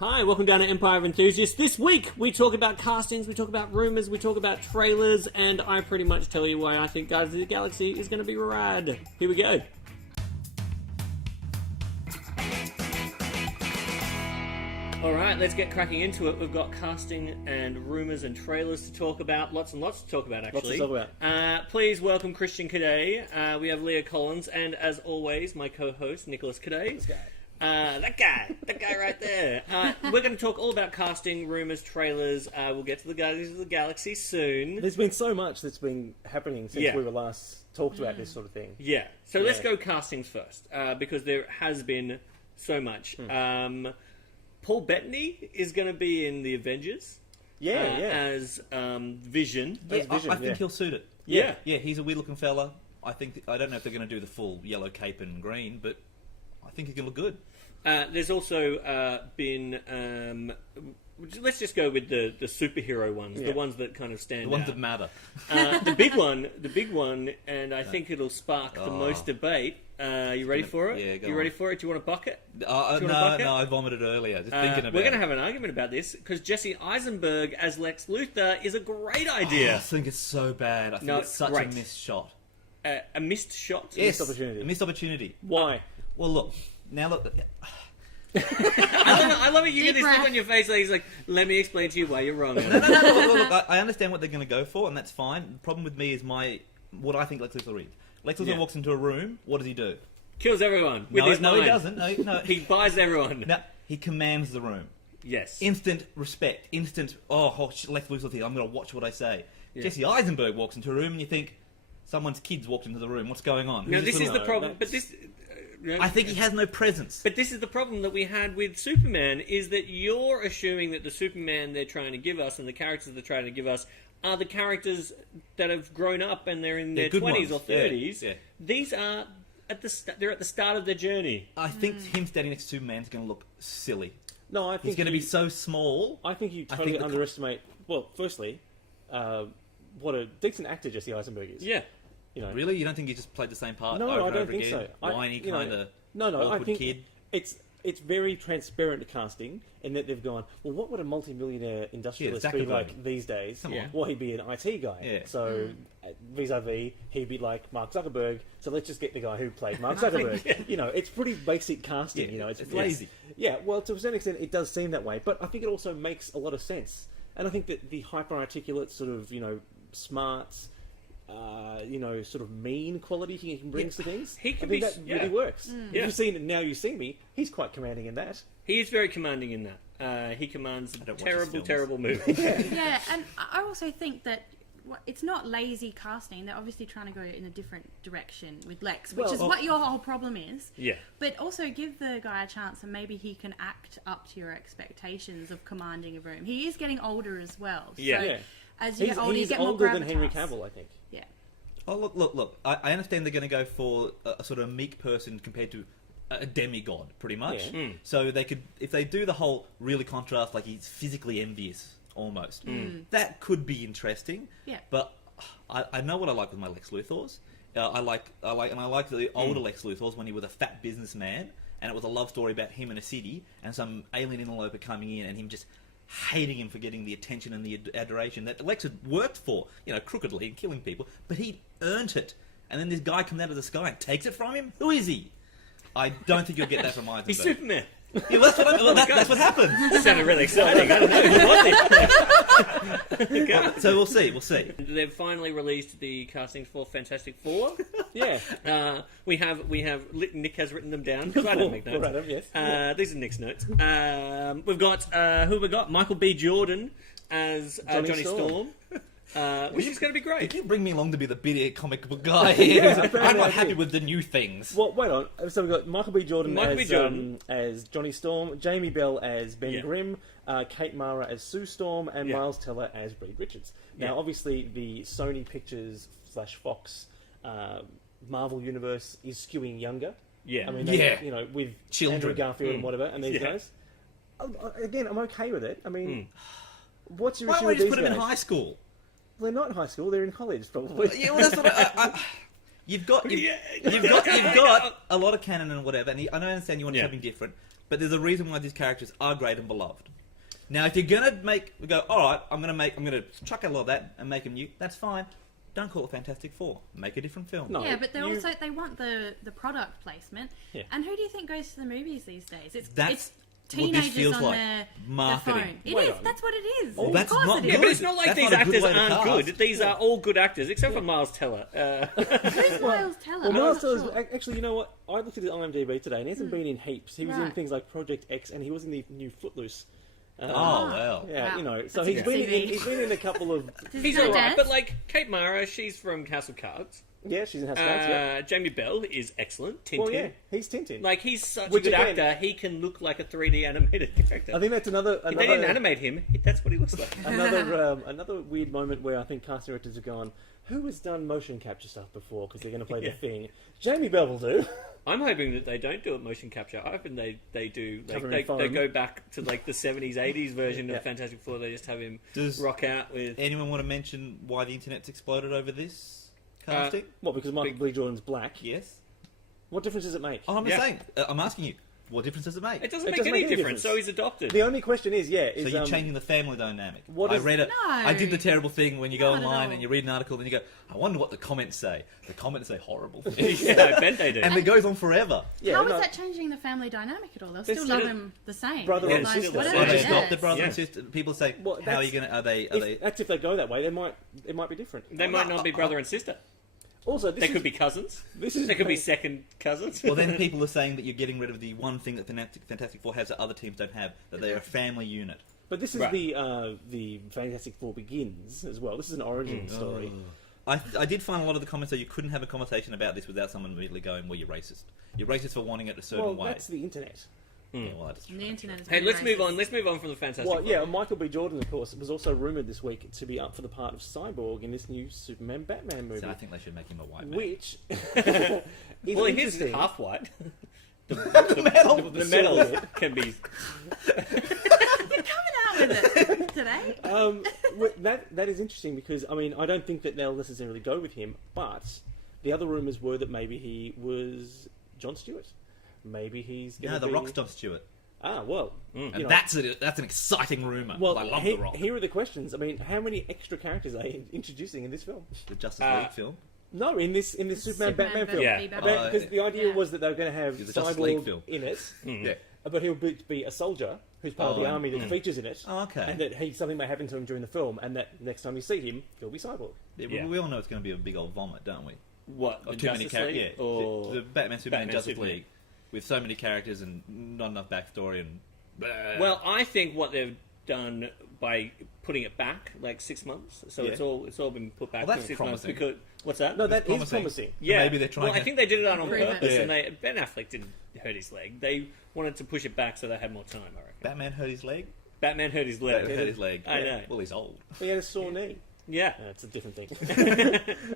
Hi, welcome down to Empire of Enthusiasts. This week we talk about castings, we talk about rumours, we talk about trailers, and I pretty much tell you why I think Guardians of the Galaxy is going to be rad. Here we go. Alright, let's get cracking into it. We've got casting and rumours and trailers to talk about. Lots and lots to talk about, actually. Lots to talk about. Please welcome Christian Caddaye. We have Leah Collins, and as always, my co-host, Nicholas Caddaye. That guy right there. We're going to talk all about casting, rumours, trailers. We'll get to the Guardians of the Galaxy soon. There's been so much that's been happening since we were last talked about this sort of thing. Yeah. So let's go castings first, because there has been so much. Paul Bettany is going to be in the Avengers. As Vision. Yeah, I think he'll suit it. Yeah. Yeah, he's a weird-looking fella. I don't know if they're going to do the full yellow cape and green, but I think he can look good. There's also been... let's just go with the superhero ones, the ones that kind of stand out. The ones that matter. The big one, and I think it'll spark the most debate. You ready for it? Yeah, go You on. ready for it? Do you want a bucket? No, I vomited earlier, just thinking about it. We're going to have an argument about this, because Jesse Eisenberg as Lex Luthor is a great idea. I think it's so bad. I think it's such a missed shot. A missed shot? Yes, opportunity. a missed opportunity. Why? Well, look, now look... I love it. You get this look on your face like he's like, let me explain to you why you're wrong. No, look, I understand what they're going to go for, and that's fine. The problem with me is what I think Lex Luthor is. Lex Luthor walks into a room, what does he do? Kills everyone with his No, mind. he doesn't. No. He buys everyone. No, he commands the room. Yes. Instant respect. Instant, Lex Luthor here, I'm going to watch what I say. Yeah. Jesse Eisenberg walks into a room, and you think, someone's kid's walked into the room, what's going on? Now, this is the problem, but this... I think he has no presence. But this is the problem that we had with Superman, is that you're assuming that the Superman they're trying to give us and the characters they're trying to give us are the characters that have grown up and they're in their 20s or 30s. Yeah. These are they're at the start of their journy. I think him standing next to Superman's going to look silly. No, I think he's going to be so small. I think you totally underestimate. Well, firstly, what a decent actor Jesse Eisenberg is. Yeah. You know, Really? You don't think he just played the same part No, over I and don't over think again? so. Whiny kind of I awkward think kid? it's very transparent to casting in that they've gone, well, what would a multi-millionaire industrialist exactly be like these days? Come on. Well, he'd be an IT guy. Yeah. So, vis-a-vis, he'd be like Mark Zuckerberg, so let's just get the guy who played Mark Zuckerberg. You know, it's pretty basic casting, Yeah, you know. it's lazy. Yeah, well, to a certain extent, it does seem that way, but I think it also makes a lot of sense. And I think that the hyper-articulate sort of, smarts... sort of mean quality he brings to things. He can I think that really works. If Yeah. you've seen it Now You See Me, he's quite commanding in that. He is very commanding in that. He commands don't watch his films. terrible movies. Yeah, and I also think that it's not lazy casting. They're obviously trying to go in a different direction with Lex, which is what your whole problem is. Yeah. But also give the guy a chance, and maybe he can act up to your expectations of commanding a room. He is getting older as well. Yeah. So Yeah. as you get older, you He's get more older than gravitas. Henry Cavill, I think. Yeah. Oh, look. I understand they're going to go for a sort of meek person compared to a demigod, pretty much. Yeah. So they could, if they do the whole really contrast, like he's physically envious, almost, that could be interesting. Yeah. But I know what I like with my Lex Luthors. I like the older Lex Luthors when he was a fat businessman, and it was a love story about him in a city, and some alien interloper coming in, and him just hating him for getting the attention and the adoration that Lex had worked for, crookedly and killing people, but he earned it. And then this guy comes out of the sky and takes it from him? Who is he? I don't think you'll get that from Eisenberg. He's Superman. Yeah, that's what happened. That sounded really exciting. I don't know. Who was it? So we'll see. They've finally released the casting for Fantastic Four. Yeah. We have Nick has written them down because I don't make notes. Right, yes. These are Nick's notes. We've got who we got? Michael B. Jordan as Johnny Storm. Which is going to be great. You keep bringing me along to be the bitty comic book guy here. I'm not happy with the new things. Well, wait on. So we've got Michael B. Jordan as Johnny Storm, Jamie Bell as Ben Grimm, Kate Mara as Sue Storm, and Miles Teller as Reed Richards. Now, obviously, the Sony Pictures / Fox Marvel universe is skewing younger. Yeah. I mean, with Children. Andrew Garfield and whatever, and these guys. Again, I'm okay with it. I mean, what's your issue Why with don't you these just put him in guys? high school? Well, they're not in high school. They're in college, probably. Yeah, well, that's what you've got a lot of canon and whatever. And I understand you want something different, but there's a reason why these characters are great and beloved. Now, if you're gonna go, all right, I'm gonna chuck out a lot of that and make them new. That's fine. Don't call it Fantastic Four. Make a different film. No, yeah, but they want the product placement. Yeah. And who do you think goes to the movies these days? It's what this teenagers feels on like. their Marketing. phone. It is. That's what it is. Well, that's of course not it Yeah, is. but it's not like That's these not a good actors way to aren't cast. good. These are all good actors, except for Miles Teller. Who's Miles Teller? Well, I'm Miles not Teller's sure. actually, you know what? I looked at his IMDb today, and he hasn't been in heaps. He was in Right. things like Project X, and he was in the new Footloose. Oh, well. Yeah, Wow. you know, so That's a he's good CV. he's been in a couple of. Does He's he alright, dance? but like Kate Mara, she's from House of Cards. Yeah, she's in House of Cards. Yeah. Jamie Bell is excellent. Tintin. Well, yeah, he's Tintin. Like he's such Which a good again- actor. He can look like a 3D animated character. I think that's another. If they didn't animate him, that's what he looks like. Another weird moment where I think casting directors have gone, who has done motion capture stuff before? Because they're going to play Yeah. the Thing. Jamie Bell will do. I'm hoping that they don't do it motion capture. I hope they do. Like, Cover in they foam. go back to like the 70s, 80s version Yeah. of Fantastic Four. They just have him Does rock out with. anyone want to mention why the internet's exploded over this casting? What? Because Michael B. Jordan's black. Yes. What difference does it make? Oh, I'm Yeah. saying. I'm asking you. What difference does it make? It doesn't It make doesn't any make any difference. difference. So he's adopted. The only question is, So is you're changing the family dynamic. What I is- read it. No. I did the terrible thing when you go Not at online all. and you read an article and you go, I wonder what the comments say. The comments say horrible things. Yeah, I bet they do. And it goes on forever. Yeah, How no, is that changing the family dynamic at all? They'll They're still still love him the same. brother and It's like, sister. whatever Are Yeah. they it adopted is. brother Yeah. and sister? People say, Well, how are you that's- going to... Are they... That's if they go that way. It might be different. They might not be brother and sister. Also, They could be cousins. This is They could be second cousins. Well, then people are saying that you're getting rid of the one thing that Fantastic Four has that other teams don't have, that they're a family unit. But this is Right. the Fantastic Four begins as well. This is an origin story. I did find a lot of the comments that you couldn't have a conversation about this without someone immediately going, well, you're racist. You're racist for wanting it a certain Well, way. that's the internet. Yeah, well, that is true. The internet is Hey, very let's move racist. on. Let's move on from the Fantastic Well, Four. yeah, Michael B. Jordan, of course, was also rumoured this week to be up for the part of Cyborg in this new Superman Batman movie. So I think they should make him a white man. Which is Well, his is interesting. half white. The metal. The silver metal bit. can be. You're coming out with it today. That is interesting because I mean I don't think that they'll necessarily go with him, but the other rumours were that maybe he was Jon Stewart. Maybe he's No, gonna the be... Rock's Jon Stewart. Ah, well, And you know, that's an exciting rumour. well. I love the Rock. Here are the questions. I mean, how many extra characters are they introducing in this film? The Justice League film. No, in this Superman Batman film. Yeah. Because the idea Yeah. was that they were going to have The Justice League Cyborg film. in it, Yeah. but he'll be a soldier who's part of the army that features in it. Oh, okay. And that something may happen to him during the film, and that next time you see him, he'll be Cyborg. Yeah. We all know it's going to be a big old vomit, don't we? What? Of The too many Justice characters. League? Yeah. Or The Batman, Superman, Batman, Justice Superman. League. With so many characters and not enough backstory and... Well, I think what they've done by putting it back like 6 months, so Yeah. it's all been put back Well, for that's 6 months. promising. Because what's that? No, that is promising. promising. Yeah, Maybe they're trying Well, I to- think they did it on Improve it. purpose, Yeah. and Ben Affleck didn't hurt his leg. They wanted to push it back so they had more time. I reckon. Batman hurt his leg? Batman hurt his leg. Batman hurt his leg. I know. Well, he's old. He had a sore knee. Yeah. It's a different thing.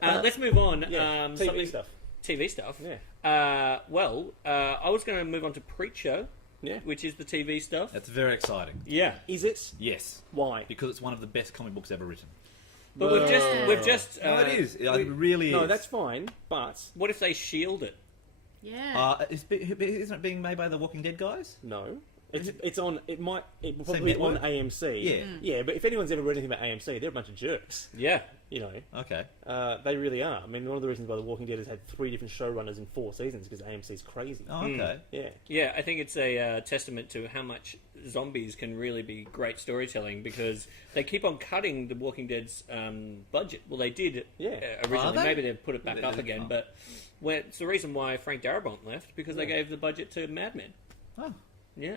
Let's move on. Yeah, TV something- stuff. TV stuff. Yeah. I was going to move on to Preacher, Yeah. which is the TV stuff. That's very exciting. Yeah. Is it? Yes. Why? Because it's one of the best comic books ever written. But we've just. No, it is. It really is. No, that's fine, but What if they shield it? Yeah. Isn't it being made by the Walking Dead guys? no. It's on. It will Same probably be on network? AMC. Yeah. Yeah, but if anyone's ever read anything about AMC, they're a bunch of jerks. Yeah. You know, Okay. they really are. I mean, one of the reasons why The Walking Dead has had 3 different showrunners in 4 seasons because AMC's crazy. Oh, okay. Yeah. Yeah, I think it's a testament to how much zombies can really be great storytelling because they keep on cutting The Walking Dead's budget. Well, they did Yeah. originally. Are they? Maybe they've put it back They- up they- again, oh. but it's the reason why Frank Darabont left because they gave the budget to Mad Men. Oh. Yeah.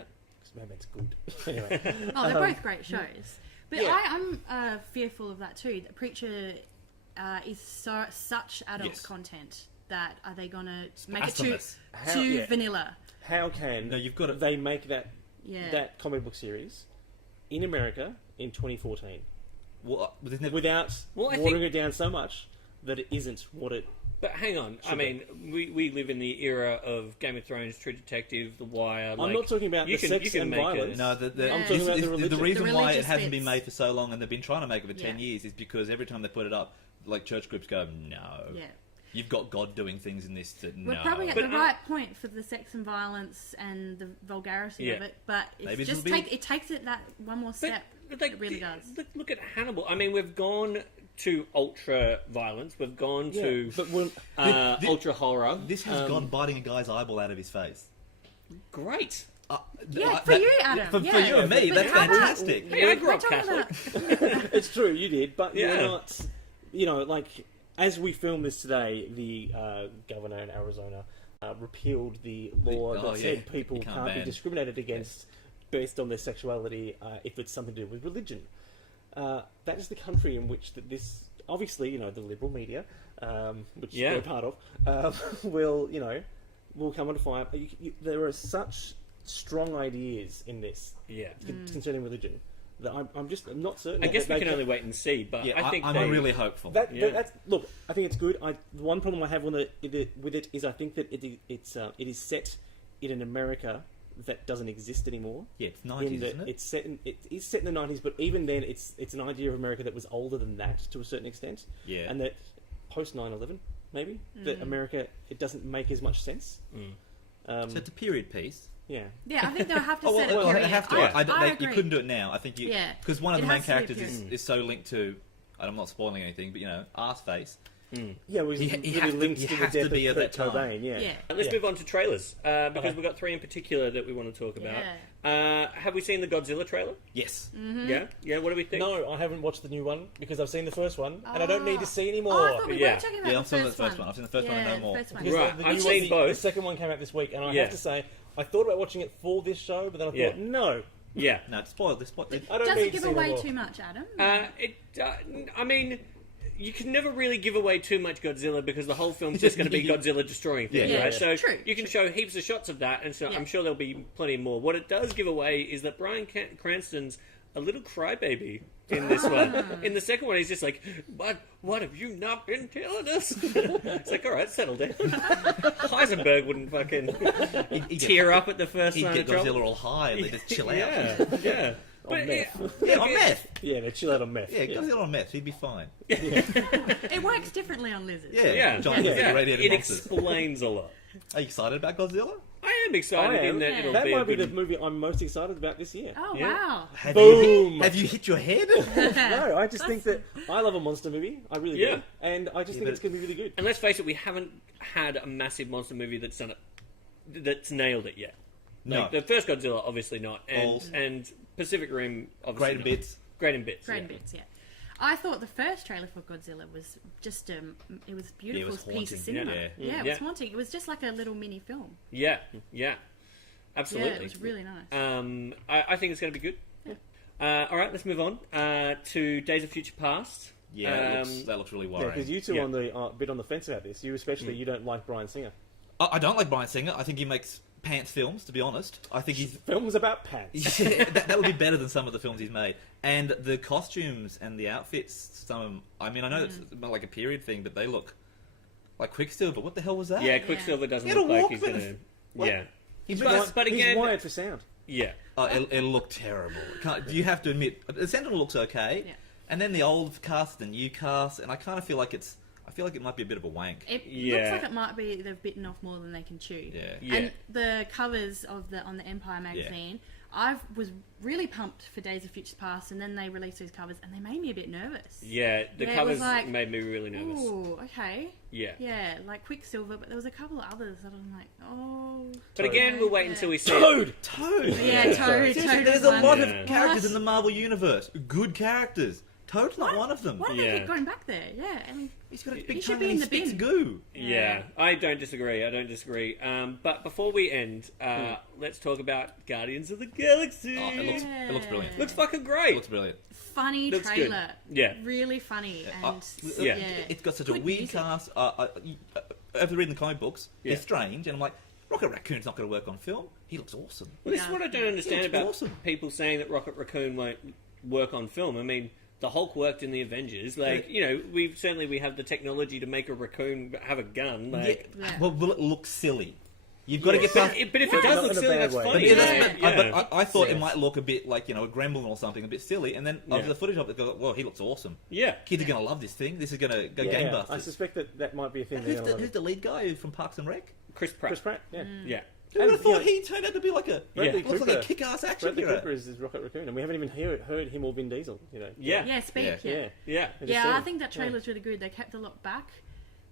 Man, that's good. Anyway. Oh, they're both great shows. But Yeah. I'm fearful of that too. The Preacher is such adult Yes. content that are they going to make Blasphemous. it too vanilla? How can No, you've got to... they make that Yeah. comic book series in America in 2014 Well, there's never... without Well, I watering think- it down so much that it isn't what it... But hang on, I mean, we live in the era of Game of Thrones, True Detective, The Wire. I'm not talking about the sex and violence. No, I'm talking about the religion. the reason The why it religious hasn't bits. been made for so long and they've been trying to make it for 10 Yeah. years is because every time they put it up, like church groups go, no. Yeah. You've got God doing things in this that We're no. probably at the right point for the sex and violence and the vulgarity of it, but Maybe it's just it takes it that one more step. It really does. Look at Hannibal. I mean, we've gone to ultra violence. We've gone to ultra horror. This has gone biting a guy's eyeball out of his face. Great. For you, Adam. For you and me, that's fantastic. Hey, I grew up Catholic. It's true, you did, but you're not. You know, like as we film this today, the governor in Arizona repealed the law that said people can't be discriminated against based on their sexuality if it's something to do with religion. That is the country in which this, obviously, you know, the liberal media, which we're part of, will come under fire. There are such strong ideas in this concerning religion that I'm not certain. I guess we can only wait and see, but I think I'm really hopeful. Look, I think it's good. The one problem I have with it is I think that it is set in an America that doesn't exist anymore. Yeah, it's 90s, isn't it? It is set in the 90s, but even then, it's an idea of America that was older than that to a certain extent. Yeah, and that post 9/11, maybe that America it doesn't make as much sense. So it's a period piece. Yeah. Yeah, I think they'll have to set a Well, period. they have to. I You agree. couldn't do it now. I think because one of the main characters period. is so linked to. I'm not spoiling anything, but you know, Arseface. Yeah, well, he has to be at that time. Cobain, yeah. Let's move on to trailers because we've got three in particular that we want to talk about. Have we seen the Godzilla trailer? Yes. Mm-hmm. Yeah. What do we think? No, I haven't watched the new one because I've seen the first one and I don't need to see any more. I thought we were talking about I've seen the first one. I've seen the first one and no more. Right, I've seen both. The second one came out this week, and I have to say, I thought about watching it for this show, but then I thought, no. Yeah. No, it's spoiled. I don't Does need it give to see away more. too much, Adam? I mean, you can never really give away too much Godzilla because the whole film's just going to be Godzilla destroying things, right? So True. you can show heaps of shots of that, and so I'm sure there'll be plenty more. What it does give away is that Bryan Cranston's a little crybaby in this one. In the second one, he's just like, what have you not been telling us? It's like, all right, settle down. Heisenberg wouldn't fucking tear up at the first sign He'd of get trouble. Godzilla all high and they just chill out. Yeah. On meth. On meth. Yeah, they chill out on meth. Yeah, Godzilla on meth. He'd be fine. It works differently on lizards. Giant irradiated It monsters. explains a lot. Are you excited about Godzilla? I am excited in that it'll That be might a be the good... movie I'm most excited about this year. Oh, Yeah. wow. Have you hit your head? No, I just think that I love a monster movie. I really do. And I just think it's going to be really good. And let's face it, we haven't had a massive monster movie that's done it, that's nailed it yet. No. Like, the first Godzilla, obviously not, and Pacific Rim, obviously Great in not. bits. Great in bits. Great bits, yeah. I thought the first trailer for Godzilla was just it was a beautiful piece of haunting, cinema. yeah. It was haunting. It was just like a little mini film. Yeah, absolutely. Yeah, it was really nice. I think it's going to be good. Yeah. All right, let's move on to Days of Future Past. Yeah, that looks really worrying. Because you two on the bit on the fence about this. You especially, you don't like Bryan Singer. I don't like Bryan Singer. I think he makes pants films, to be honest. I think he's... Films about pants. that would be better than some of the films he's made. And the costumes and the outfits, I know it's like a period thing, but they look like Quicksilver. What the hell was that? Yeah, Quicksilver doesn't He had look a like he's Walkman. going to... What? Yeah. He's again... wired for sound. Yeah. It'll look terrible. You have to admit, the Sentinel looks okay. Yeah. And then the old cast, the new cast, and I kind of feel like it might be a bit of a wank. It looks like it might be they've bitten off more than they can chew. Yeah. And the covers on the Empire magazine, I was really pumped for Days of Future Past, and then they released those covers, and they made me a bit nervous. Yeah, the covers made me really nervous. Oh, okay. Yeah. Yeah, like Quicksilver, but there was a couple of others that I'm like, oh. But again, we'll wait until we see Toad! Yeah, Toad. There's a lot of characters in the Marvel Universe. Good characters. Toad's not one of them. Why don't they keep going back there? Yeah, and he's got a he big should tongue be and in he the spits bin. goo. Yeah, I don't disagree. But before we end, let's talk about Guardians of the Galaxy. Oh, it looks brilliant. Looks fucking great. It looks brilliant. Funny Looks trailer. good. Yeah. Really funny. And It's got such a Good weird music. cast. After reading the comic books, they're strange, and I'm like, Rocket Raccoon's not going to work on film. He looks awesome. Well, this is what I don't understand about awesome. people saying that Rocket Raccoon won't work on film. I mean, the Hulk worked in the Avengers. Like, you know, we have the technology to make a raccoon have a gun. Like, Well, will it look silly? You've got to get past. But if it does look silly, that's funny. But I thought it might look a bit like, a gremlin or something, a bit silly, and then after the footage of it, go, well, he looks awesome. Yeah. Kids are going to love this thing. This is going to go gangbusters. I suspect that might be a thing. Who's the lead guy from Parks and Rec? Chris Pratt. Yeah. Yeah. Who would have thought he turned out to be like looks like a kick-ass action Bradley hero. Cooper is Rocket Raccoon, and we haven't even heard him or Vin Diesel. Yeah. Yeah, speak. Yeah. Yeah, I think that trailer's really good. They kept a lot back.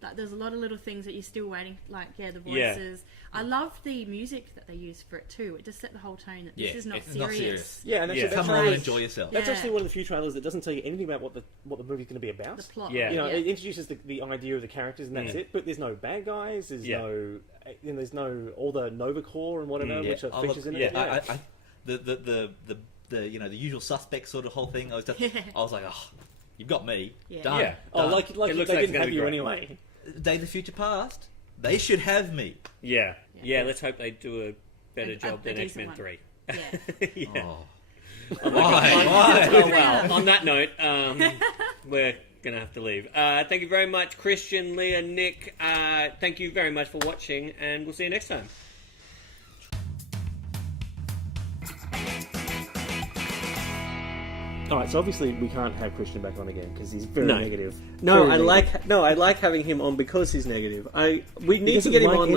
Like, there's a lot of little things that you're still waiting. Like, the voices. I love the music that they used for it too. It just set the whole tone that this is not serious. Yeah, and that's Come on and enjoy yourself. That's actually one of the few trailers that doesn't tell you anything about what the movie's going to be about. The plot. Yeah. It introduces the idea of the characters and that's it. But there's no bad guys. There's there's no all the Nova Corps and whatever which are features in it. The usual suspect sort of whole thing. I was like, oh, you've got me. Done. Yeah. Done. Like they didn't have you anyway. Day of the Future Past. They should have me. Yeah. Let's hope they do a better job than X-Men 3. Yeah. Oh. Why? Oh, well, on that note, we're going to have to leave. Thank you very much, Christian, Leah, Nick. Thank you very much for watching, and we'll see you next time. All right, so obviously we can't have Christian back on again because he's very negative. I like having him on because he's negative. We need to get him on.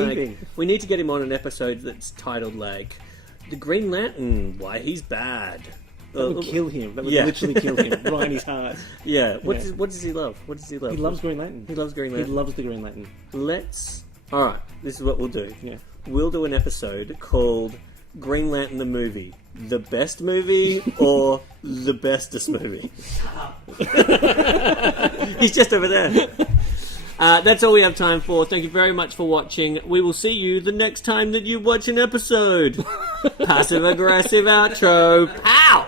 We need to get him on an episode that's titled like "The Green Lantern: Why He's Bad." That would kill him. That would literally kill him right in his heart. Yeah. What does he love? What does he love? He loves Green Lantern. He loves Green Lantern. He loves the Green Lantern. All right. This is what we'll do. Yeah. We'll do an episode called Green Lantern the Movie. The best movie or the bestest movie? He's just over there. That's all we have time for. Thank you very much for watching. We will see you the next time that you watch an episode. Passive aggressive outro. Pow!